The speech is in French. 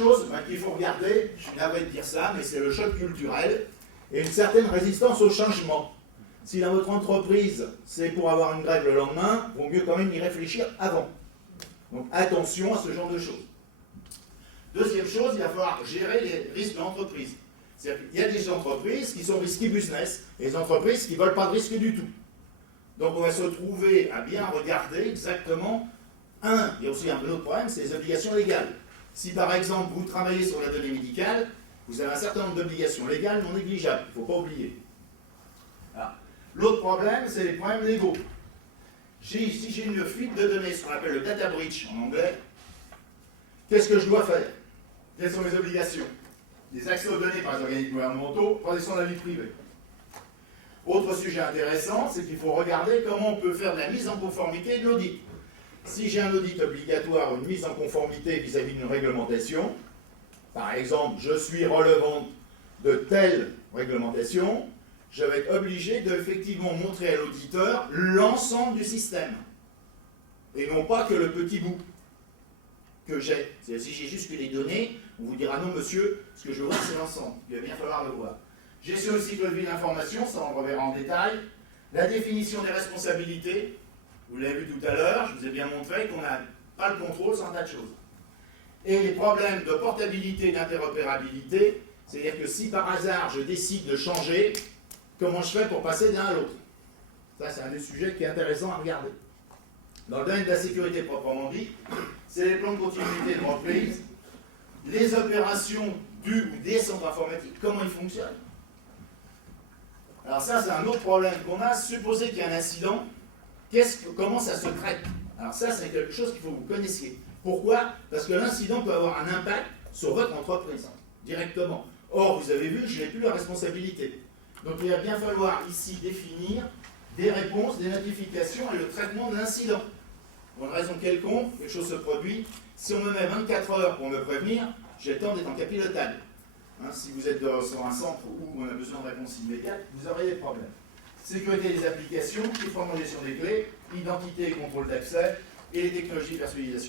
chose qu'il faut regarder, je suis navré de dire ça, mais c'est le choc culturel et une certaine résistance au changement. Si dans votre entreprise, c'est pour avoir une grève le lendemain, il vaut mieux quand même y réfléchir avant. Donc attention à ce genre de choses. Deuxième chose, il va falloir gérer les risques de l'entreprise. C'est-à-dire qu'il y a des entreprises qui sont risky business et des entreprises qui ne veulent pas de risque du tout. Donc on va se retrouver à bien regarder exactement, il y a aussi un autre problème, c'est les obligations légales. Si par exemple vous travaillez sur la donnée médicale, vous avez un certain nombre d'obligations légales non négligeables, il ne faut pas oublier. L'autre problème, c'est les problèmes légaux. Si j'ai une fuite de données, ce qu'on appelle le data breach en anglais, qu'est-ce que je dois faire? Quelles sont mes obligations? Des accès aux données par les organismes gouvernementaux, protection de la vie privée. Autre sujet intéressant, c'est qu'il faut regarder comment on peut faire de la mise en conformité de l'audit. Si j'ai un audit obligatoire ou une mise en conformité vis-à-vis d'une réglementation, par exemple, je suis relevant de telle réglementation, je vais être obligé de effectivement montrer à l'auditeur l'ensemble du système. Et non pas que le petit bout que j'ai. Si j'ai juste que les données, on vous dira non monsieur, ce que je vois c'est l'ensemble. Il va bien falloir le voir. Gestion du cycle de vie de l'information, ça on le reverra en détail. La définition des responsabilités, vous l'avez vu tout à l'heure, je vous ai bien montré qu'on n'a pas le contrôle sur un tas de choses. Et les problèmes de portabilité et d'interopérabilité, c'est-à-dire que si par hasard je décide de changer, comment je fais pour passer d'un à l'autre? Ça, c'est un des sujets qui est intéressant à regarder. Dans le domaine de la sécurité proprement dit, c'est les plans de continuité de reprise, les opérations du ou des centres informatiques, comment ils fonctionnent. Alors ça, c'est un autre problème qu'on a. Supposez qu'il y a un incident, comment ça se traite? Alors ça, c'est quelque chose qu'il faut que vous connaissiez. Pourquoi? Parce que l'incident peut avoir un impact sur votre entreprise, directement. Or, vous avez vu, je n'ai plus la responsabilité. Donc il va bien falloir ici définir des réponses, des notifications et le traitement de l'incident. Pour une raison quelconque, quelque chose se produit. Si on me met 24 heures pour me prévenir, j'ai le temps d'être en capilotable. Si vous êtes sur un centre où on a besoin de réponse immédiate, vous aurez des problèmes. Sécurité des applications, chiffrement des clés, identité et contrôle d'accès, et les technologies de personnalisation.